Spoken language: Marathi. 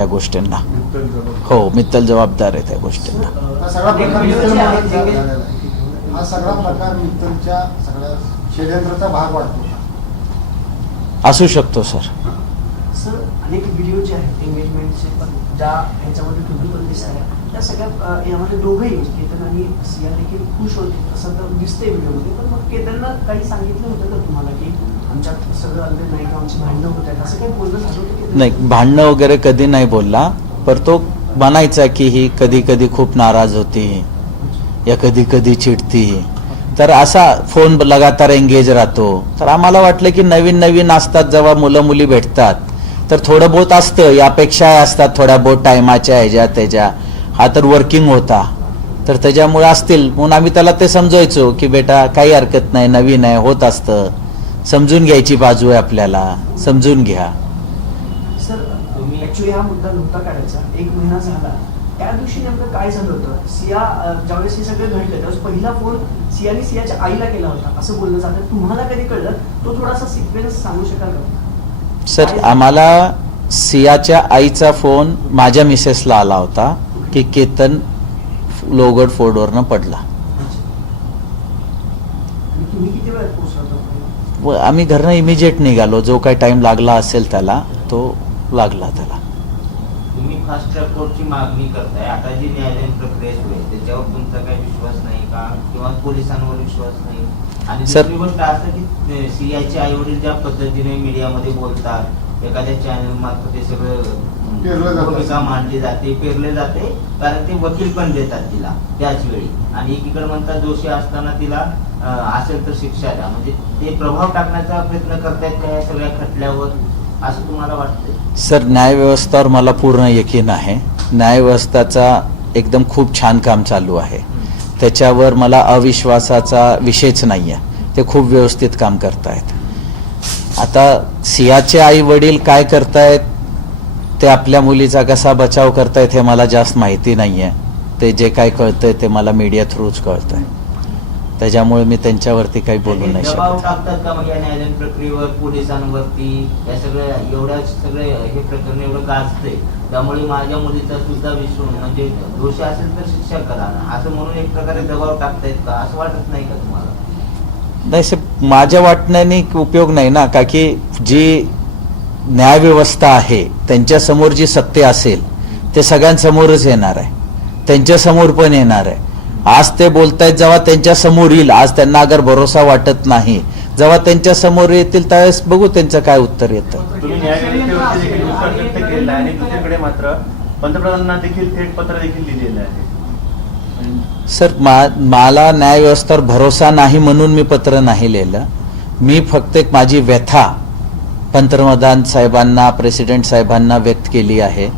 त्या गोष्टींना. हो, मित्तल जबाबदार आहे त्या गोष्टींना. हा सगळा प्रकार मित्तलच्या सगळ्या षडयंत्राचा भाग वाटतो. असू शकतो सर. सर, अनेक व्हिडिओ जे आहेत एंगेजमेंटचे पण ज्या ह्याच्यामध्ये तुम्ही पण दिसताय त्या सगळ्या यामध्ये दोघंही केतन आणि सिया देखील खुश होते असं तर दिसतंय व्हिडिओमध्ये. पण मग केतननं काही सांगितलं होतं का तुम्हाला की आमच्यात सगळं अंदर नाही का आमची भांडणं होत आहेत असं काही बोलणं झालं होतं? नाही, भांडणं वगैरे कधी नाही बोलला. पर तो म्हणायचा की ही कधी कधी खूप नाराज होती या कधी कधी चिडती. तर असा फोन लगातार एंगेज राहतो. तर आम्हाला वाटलं की नवीन नवीन असतात जेव्हा मुलं मुली भेटतात तर थोडं बहुत असतं, यापेक्षा असतात थोड्या बहुत टायमाच्या ह्याच्या त्याच्या. हा तर वर्किंग होता तर त्याच्यामुळे असतील म्हणून आम्ही त्याला ते समजायचो की बेटा काही हरकत नाही, नवीन आहे, होत असतं, समजून घ्यायची बाजू आहे, आपल्याला समजून घ्या. सर, तुम्ही ऍक्च्युली हा मुद्दा नव्हता काढायचा. 1 महिना झाला, त्या दिवशी नेमकं काय झालं होतं? सिया ज्यावेळेस हे सगळं घडलं त्यावेळेस पहिला फोन सियाने सियाच्या आईला केला होता असं बोललं जातं. तुम्हाला कधी कळलं? तो थोडासा सिक्वेन्स सांगू शकाल का? सर, आम्हाला सियाच्या आईचा फोन माझ्या मिसेसला आला होता की केतन लोगड फोर्डवरनं पडला. तुम्ही किती वेळात पोहोचला होता? व आम्ही घरनं इमिजिएट निघालो. जो काही टाइम लागला असेल त्याला तो लागला त्याला. तुम्ही फास्ट ट्रॅक कोर्टची मागणी करताय. आता जी न्यायालयीन प्रक्रिया सुरू आहे त्याच्यावर तुमचा काही विश्वास नाही का किंवा पोलिसांवर विश्वास नाही? आणि दुसरी गोष्ट असं की सियाचे आई वडील ज्या पद्धतीने मीडियामध्ये बोलतात, एखाद्या चॅनल मार्फत ते सगळं भूमिका मांडली जाते, पेरले जाते, कारण ते वकील पण देतात तिला त्याच वेळी. आणि एकीकडे म्हणतात दोषी असताना तिला असेल तर शिक्षा द्या. म्हणजे ते प्रभाव टाकण्याचा प्रयत्न करतायत त्या सगळ्या खटल्यावर, असं तुम्हाला वाटतंय? सर, न्यायव्यवस्थेवर मला पूर्ण यकीन आहे. न्यायव्यवस्थेचा एकदम खूप छान काम चालू आहे. त्याच्यावर मला अविश्वासाचा विषयच नाही आहे. ते खूप व्यवस्थित काम करतायत. आता सियाचे आई वडील काय करतायत, ते आपल्या मुलीचा कसा बचाव करतायत हे मला जास्त माहिती नाही आहे. ते जे काय कळतंय ते मला मीडिया थ्रूच कळतंय. त्याच्यामुळे मी त्यांच्यावरती काही बोलू नाही दबाव शकत. टाकतात का मग या न्यायालयीन प्रक्रियेवर, पोलिसांवरती? या सगळ्या एवढ्या सगळे हे प्रकरण एवढं गाजतंय त्यामुळे माझ्या मुलीचा सुद्धा विश्वास, म्हणजे दोषी असेल तर शिक्षा करा असं म्हणून एक प्रकारे दबाव टाकतायत का, असं वाटत नाही का तुम्हाला? नाही सर, माझ्या वाटण्याने उपयोग नाही ना. का की जी न्यायव्यवस्था आहे त्यांच्यासमोर जी सत्य असेल ते सगळ्यांसमोरच येणार आहे, त्यांच्यासमोर पण येणार आहे. आज ते बोलतायत, जेव्हा त्यांच्या समोर येईल, आज त्यांना अगर भरोसा वाटत नाही, जेव्हा त्यांच्या समोर येतील त्यावेळेस बघू त्यांचं काय उत्तर येतं. तुम्ही न्यायव्यवस्थेवरती देखील विश्वास व्यक्त केला आणि दुसरीकडे मात्र पंतप्रधानांना देखील थेट पत्र देखील लिहिलेलं आहे. सर, मला न्यायव्यवस्थेवर भरोसा नाही म्हणून मी पत्र नाही लिहिलं. मी फक्त एक माझी व्यथा पंतप्रधान साहेबांना, प्रेसिडेंट साहेबांना व्यक्त केली आहे